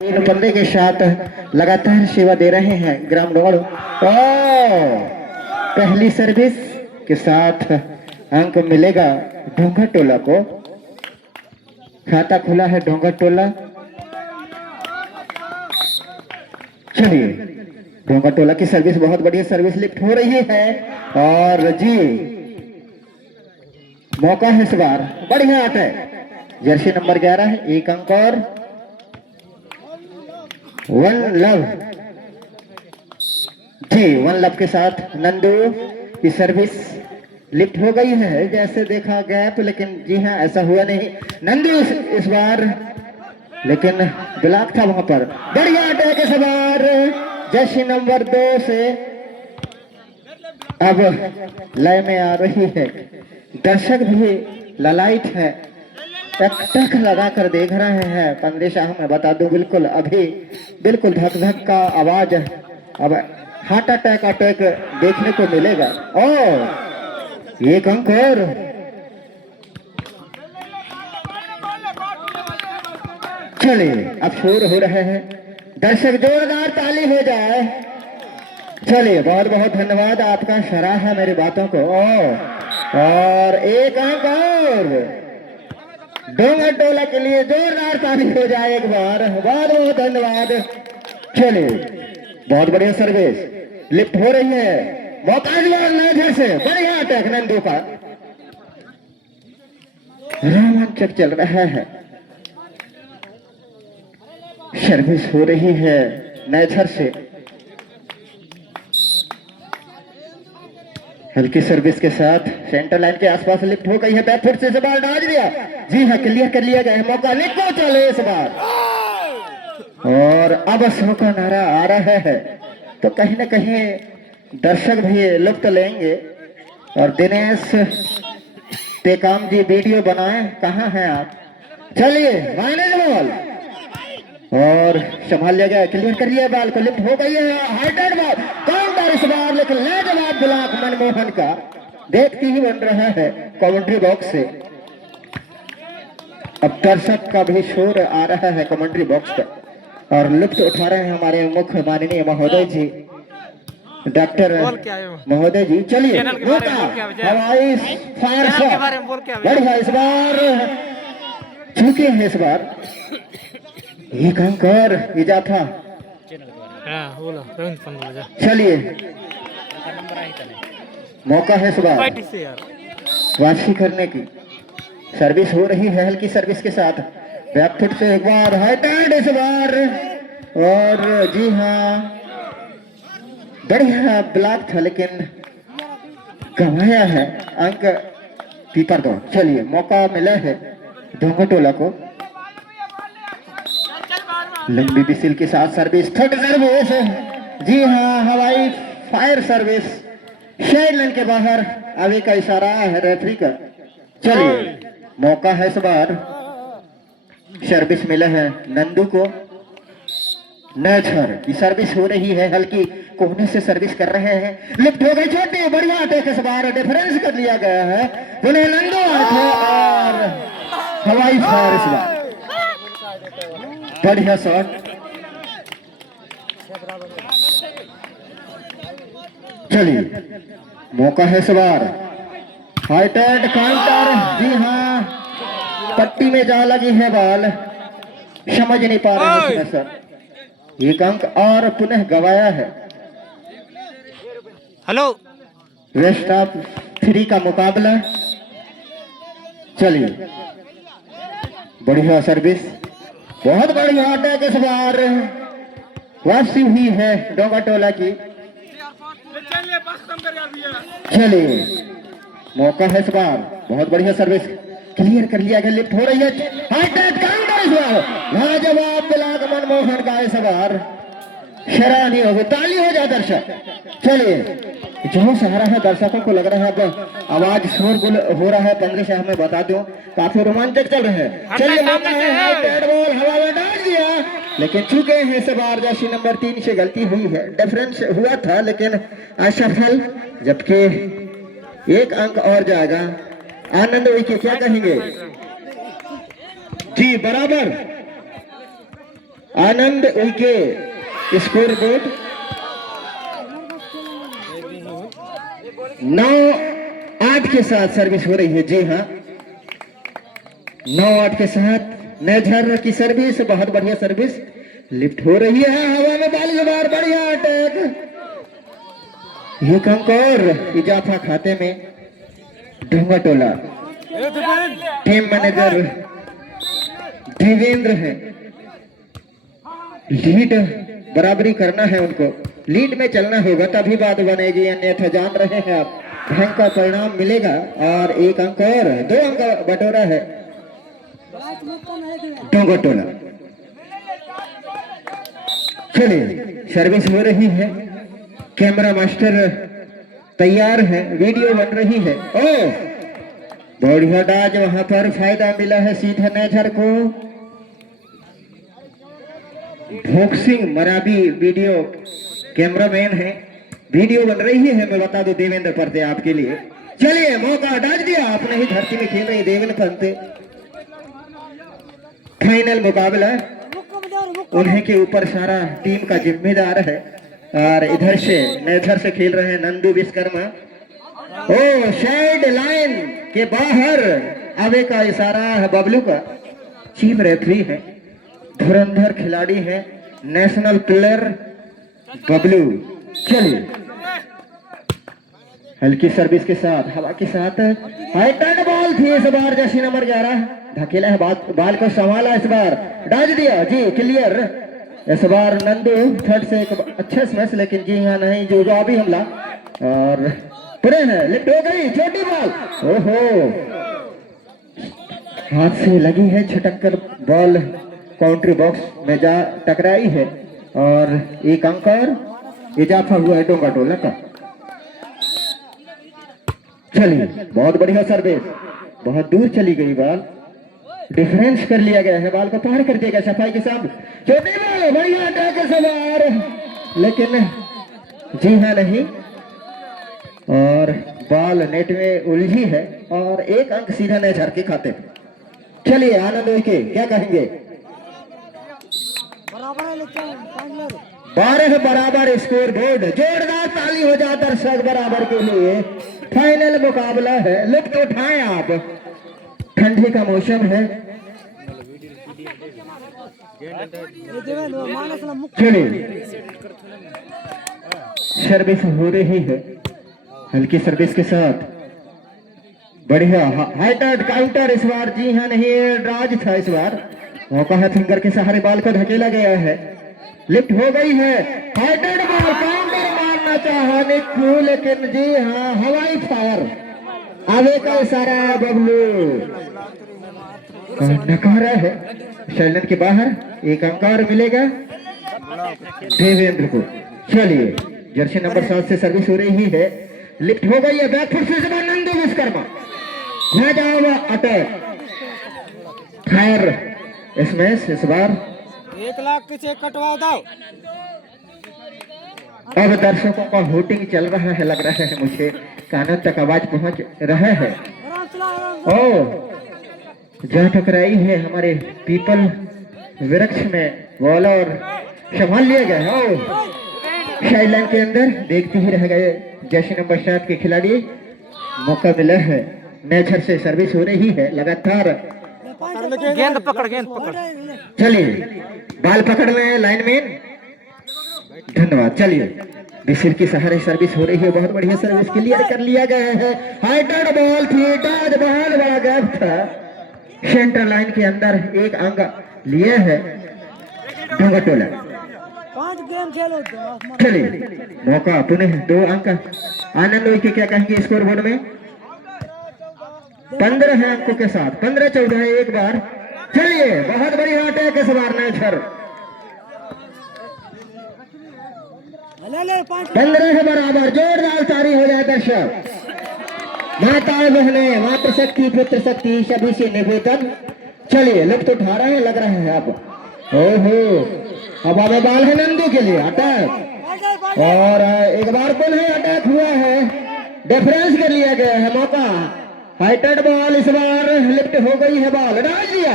बंदे के साथ लगातार सेवा दे रहे हैं ग्राम रोड। पहली सर्विस के साथ अंक मिलेगा ढोंगा टोला को। खाता खुला है ढोंगा टोला। चलिए ढोंगा टोला की सर्विस बहुत बढ़िया सर्विस लिफ्ट हो रही है और जी मौका है इस बार बढ़िया अटैक। जर्सी नंबर 11 है, एक अंक और वन लव जी वन लव के साथ नंदू की सर्विस लिफ्ट हो गई है। जैसे देखा गैप, लेकिन जी हाँ ऐसा हुआ नहीं। नंदू इस बार लेकिन ब्लॉक था वहां पर। बढ़िया अटैक इस बार जर्सी नंबर 2 से अब लय में आ रही है। दर्शक भी ललायत है, टक लगा कर देख रहे हैं। 15 शाह में बता दूं बिल्कुल अभी बिल्कुल धक धक का आवाज अब हार्ट अटैक देखने को मिलेगा। ओ एक अंक और चलिए अब शोर हो रहे हैं। दर्शक जोरदार ताली हो जाए। चलिए बहुत बहुत धन्यवाद आपका, सराहा मेरी बातों को। और एक अंक और ढोंगा टोला के लिए जोरदार ताली हो जाए एक बार। बहुत बहुत धन्यवाद। चलिए बहुत बढ़िया सर्विस लिफ्ट हो रही है। मौका इधर से बढ़िया अटैक नंदू का। रोमांचक चल रहा है, सर्विस हो रही है नैथर से। हल्की सर्विस के साथ सेंटर लाइन के आसपास लिफ्ट हो गई है। बैकफुट से बाल डाल दिया। जी हाँ क्लियर कर लिया गया है। मौका निको चले इस बार और अब 100 का नारा आ रहा है तो कहीं ना कहीं दर्शक भी लुत्फ लेंगे। और दिनेश टेकाम जी वीडियो बनाए, कहाँ हैं आप? चलिए माइनस बॉल और संभाल लिया गया, क्लियर कर लिया बाल को। लिफ्ट हो गई है हाइटेड बॉल काउंटर इस बार, लेकिन लाजवाब ब्लॉक मनमोहन का देखती ही बन रहा है कमेंट्री बॉक्स से। अब दर्शक का भी शोर आ रहा है कमेंट्री बॉक्स पर और लुत्फ उठा रहे हैं हमारे मुख्य माननीय महोदय जी डॉक्टर महोदय जी। चलिए हवाई फायर शॉट बढ़िया इस बार चुके हैं इस बार। एक अंक और इजाफा। चलिए मौका है इस बार वापसी करने की। सर्विस हो रही है हल्की सर्विस के साथ। बैकफुट से एक बार हाइटेड इस बार और जी हाँ बढ़िया ब्लॉक था लेकिन गंवाया है अंक कीपर दो। चलिए मौका मिला है ढोंगा टोला को। लंबी बिसिल के साथ सर्विस थर्ड सर्विस जी हाँ हवाई फायर सर्विस साइड लाइन के बाहर आगे का इशारा है रेफरी का। चलिए मौका है इस बार सर्विस मिला है नंदू को। नैथर की सर्विस हो रही है हल्की कोने से सर्विस कर रहे हैं। लिफ्ट हो गई छोटी बढ़िया अटैक इस बार डिफरेंस कर लिया गया है। उन्हें नंदू आए थे और हवाई फायर इस बार बढ़िया शॉट। चलिए मौका है इस बार हाइटेड काउंटर जी हाँ पट्टी में जा लगी है बाल, समझ नहीं पा रहे हैं सर। एक अंक और पुनः गवाया है। हेलो वेस्ट ऑफ 3 का मुकाबला। चलिए बढ़िया सर्विस बहुत बढ़िया अटैक इस बार वापसी हुई है ढोंगा टोला की। चलिए मौका है इस बार बहुत बढ़िया सर्विस क्लियर कर लिया गया। लिफ्ट हो रही है हाइटेड काउंटर इस बार लाजवाब ब्लॉक मनमोहन का इस बार शरानी हो गई। ताली हो जाए दर्शक। चलिए जो सहारा है दर्शकों को लग रहा है अब आवाज शोर हो रहा है। 15 शाह में बता दूं काफी रोमांचक चल रहे हैं। चलिए मौका है हाइटेड बॉल हवा में डाल दिया लेकिन चुके हैं इस बार। जर्सी नंबर 3 से गलती हुई है, डिफरेंस हुआ था लेकिन असफल, जबकि एक अंक और जाएगा। आनंद विके क्या कहेंगे जी? बराबर आनंद उनके स्कोर बोर्ड 9-8 के साथ सर्विस हो रही है। जी हाँ, 9-8 के साथ नेझर की सर्विस, बहुत बढ़िया सर्विस लिफ्ट हो रही है। हवा में बाल बार बढ़िया अटैक, ये कंकर इजाफा खाते में ढूंगा टोला टीम मैनेजर देवेंद्र है। लीड बराबरी करना है उनको, लीड में चलना होगा तभी बात बनेगी, अन्यथा जान रहे हैं आप भयंकर का परिणाम मिलेगा। और 1 अंक और 2 अंक बटोरा है ढूंगा टोला। चलिए सर्विस हो रही है, कैमरा मास्टर तैयार है, वीडियो बन रही है। ओ बढ़िया डाज, वहां पर फायदा मिला है सीधा नेझर को। भोग सिंह मराबी वीडियो कैमरामैन है, वीडियो बन रही है, मैं बता दूं देवेंद्र परते आपके लिए। चलिए मौका डाल दिया, अपने ही धरती में खेल रहे देवेंद्र परते। फाइनल मुकाबला उन्हीं के ऊपर सारा टीम का जिम्मेदार है। और इधर से नेझर से खेल रहे हैं नंदू विश्वकर्मा। ओ साइड लाइन के बाहर आवे का इशारा है बबलू का। चीफ रेफरी है, धुरंधर खिलाड़ी है, नेशनल प्लेयर बबलू। चलिए हल्की सर्विस के साथ, हवा के साथ हाइटेड बॉल थी इस बार, जैसी नंबर 11 धकेला है, बाल को संभाला, इस बार डाज दिया जी क्लियर। इस बार नंदू थर्ड से एक अच्छा स्मैश, लेकिन जी हाँ नहीं, जो अभी हमला और पूरे है, लिफ्ट हो गई छोटी बॉल। ओहो हाथ से लगी है, छटक कर बॉल काउंट्री बॉक्स में जा टकराई है और 1 अंक और इजाफा हुआ है डोंगा टोला का। चलिए बहुत बढ़िया सर्विस, बहुत दूर चली गई बॉल, डिफरेंस कर लिया गया है, बॉल को पार कर देगा सफाई के साथ। छोटी बॉल बढ़िया अटैक सवार, लेकिन जी हाँ नहीं, और बॉल नेट में उलझी है और 1 अंक सीधा नेझर के खाते। चलिए आनंद के क्या कहेंगे? 12 बराबर स्कोर बोर्ड, जोरदार ताली हो जाए दर्शक बराबर के लिए। फाइनल मुकाबला है, लुत्फ उठाएं आप, ठंडी का मौसम है। चलिए सर्विस हो रही है हल्की सर्विस के साथ, बढ़िया हाइटेड काउंटर इस बार, जी हाँ नहीं राज था इस बार। मौका है, फिंगर के सहारे बॉल को धकेला गया है, लिफ्ट हो गई है, हाइटेड बॉल, काउंटर मारना चाहा निक्कू, लेकिन जी हाँ हवाई फायर, आगे का इशारा बबलू नकारा है, शैलन के बाहर 1 अंक और मिलेगा देवेंद्र को। चलिए जर्सी नंबर 7 से सर्विस हो रही है, लिफ्ट हो गई है, बैकफुट से Nandu Vishwakarma, attack fire smash, इस बार 1 लाख के चेक कटवाओ दो। अब दर्शकों का होटिंग चल रहा है, लग रहा है मुझे कानों तक आवाज पहुंच रहा है। ओ जहाँ टकराई है हमारे पीपल वृक्ष में बॉल और संभाल लिया गया है, साइडलाइन के अंदर देखते ही रह गए जर्सी नंबर 7 के खिलाड़ी। मौका मिला है, नेझर से सर्विस हो रही है लगातार, गेंद पकड़, गेंद पकड़। चलिए बाल पकड़ रहे हैं लाइनमैन, धन्यवाद। चलिए बिसिर की सहारे सर्विस हो रही है, बहुत बढ़िया सर्विस क्लियर कर लिया गया है, हाइटेड बॉल थी, डाज बहुत बड़ा गैप था, सेंटर लाइन के अंदर 1 अंक लिए है डोंगा टोला। 5 गेम खेलो। चलिए मौका पुनः 2 अंक आनंद के क्या कहेंगे स्कोर बोर्ड में? 15 है अंकों के साथ, 15-14 है एक बार। चलिए बहुत बढ़िया अटैक इस बार नेझर, 15 है बराबर, जोरदार ताली हो जाए दर्शक। माताएं बहने, मातृ शक्ति पुत्र शक्ति सभी से निवेदन। चलिए लुत्फ उठा रहे हैं, लग रहा है आप। ओहो हवा में बाल है नंदू के लिए, अटैक, और एक बार पुनः अटैक हुआ है, डिफरेंस कर लिया गया है। मौका हाइटेड बॉल, इस बार लिफ्ट हो गई है, बॉल डाल दिया,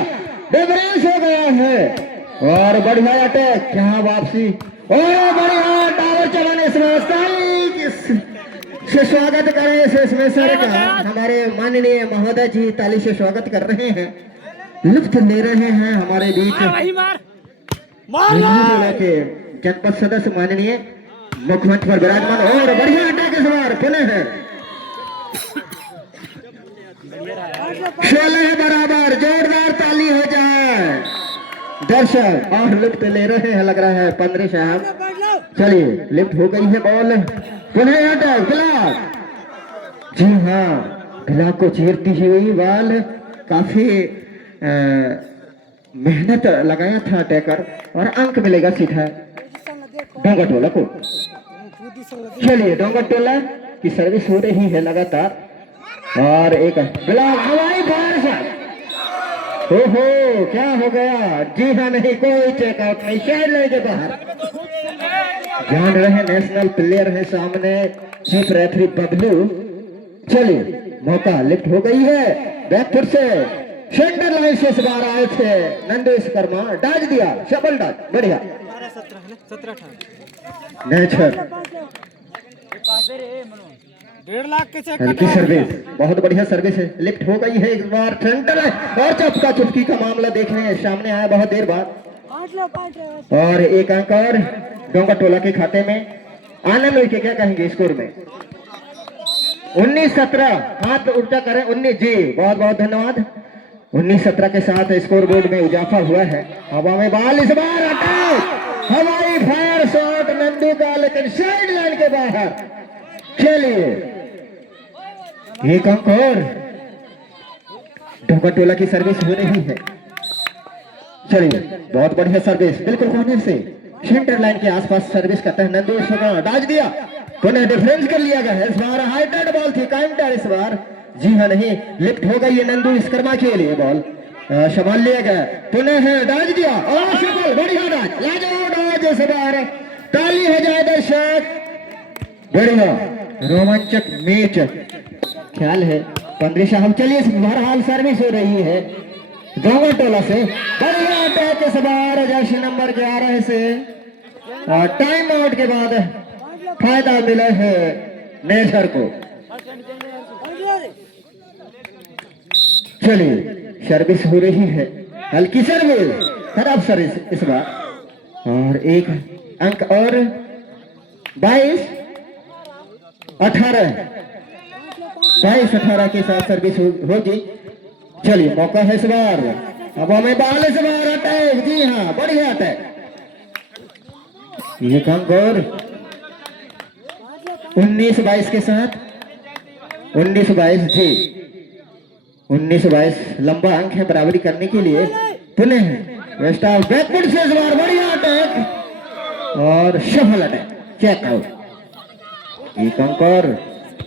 डिफरेंस हो गया है, और बढ़िया अटैक, क्या वापसी, और बढ़िया टावर चलाने से स्वागत करें इसमें सर का। हमारे माननीय महोदय जी ताली से स्वागत कर रहे हैं, लुत्फ ले रहे हैं हमारे बीच जिला के जनपद सदस्य माननीय मुख्यमंत्री पर विराजमान। और बढ़िया अटैक इस बार पुनः है 16 बराबर, जोरदार ताली हो जाए। दर्शक और लिफ्ट ले रहे हैं, लग रहा है 15 साहब। चलिए लिफ्ट हो गई है बॉल, पुनः अटैक गिलास। जी हाँ, गिलास को चीरती हुई बॉल, काफी मेहनत लगाया था अटैकर, और अंक मिलेगा सीधा डोंगा टोला को। चलिए डोंगा टोला की सर्विस हो रही है लगातार, और एक गिलास हवाई फायर। ओहो, क्या हो गया? जी हाँ, नहीं कोई चेकआउट नहीं, साइड लाइन के बाहर। ध्यान रहे नेशनल प्लेयर है सामने, चीफ रेफरी बबलू। चलिए मौका लिफ्ट हो गई है, बैकफुट से सेंटर लाइन से इस बार आए थे नंदू विश्वकर्मा, डाज दिया, शबल डाज, बढ़िया नेचर। 1.5 लाख के चेक हल्की सर्विस, बहुत बढ़िया सर्विस है, लिफ्ट हो गई है एक बार सेंटर है, और चपका चुपकी का मामला देखने हैं सामने आया बहुत देर बाद। और एक अंक और डोंगा टोला के खाते में। आनंद के क्या कहेंगे स्कोर में? 19-17, हाथ उल्टा करें 19 जी, बहुत बहुत धन्यवाद। 19-17 के साथ स्कोर बोर्ड में इजाफा हुआ है। हवा में बाल, इस बार अटैक, हवाई फायर शॉट नंदू का, लेकिन साइड लाइन के बाहर। चलिए एक अंक और, डोंगा टोला की सर्विस हो रही है। चलिए बहुत बढ़िया सर्विस, बिल्कुल कोने से सेंटर लाइन के आसपास सर्विस करता है नंदू विश्वकर्मा, डाज दिया, पुनः डिफरेंस कर लिया गया है। इस बार हाइटेड बॉल थी, काउंटर इस बार। जी हाँ, नहीं लिफ्ट हो गई है नंदू विश्वकर्मा के लिए, बॉल संभाल लिया गया, पुनः डाज दिया, और सफल, बढ़िया डाज, लाजवाब डाज इस बार। ताली हो जाए दर्शक, बढ़िया रोमांचक मैच ख्याल है 15 साहब। चलिए बहरहाल सर्विस हो रही है डोंगा टोला से, बढ़िया अटैक इस बार जर्सी नंबर 11 से, और टाइम आउट के बाद फायदा मिला है नेचर को। चलिए सर्विस हो रही है, हल्की सर्विस, खराब सर्विस इस बार, और एक अंक और 22-18 के साथ सर्विस होगी। चलिए मौका है इस बार, अब हमें बाल इस बार अटैक, जी हाँ बढ़िया अटैक, ये अंक और 19-22 के साथ 19-22 जी, 19-22 लंबा अंक है बराबरी करने के लिए। पुनः वेस्ट ऑफ बैकफुट से इस बार बढ़िया अटैक, और सफल अटैक, चेकआउट। एक अंक और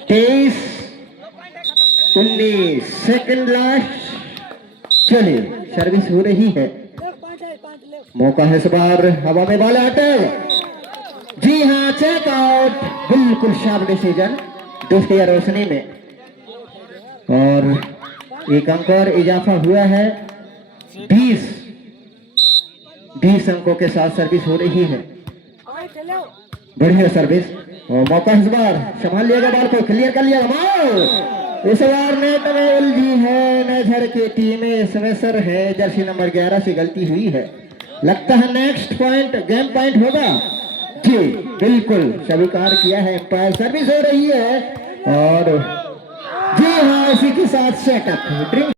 23-19 सेकंड लास्ट। चलिए सर्विस हो रही है, मौका है इस बार, हवा में बाल अटैक, जी हाँ चेकआउट, बिल्कुल शार्प डिसीजन दोस्ती या रोशनी में। और एक अंक और इजाफा हुआ है, 20 अंकों के साथ सर्विस हो रही है, बढ़िया सर्विस। और मौका इस बार संभाल लिएगा, बॉल को क्लियर कर लिया, इस बार नेट में उलझी है नेचर की टीम, इसमें सर है जर्सी नंबर 11 से गलती हुई है, लगता है नेक्स्ट पॉइंट गेम पॉइंट होगा जी, बिल्कुल स्वीकार किया है एम्पायर। सर्विस हो रही है, और जी हाँ इसी के साथ सेटअप ड्रिंक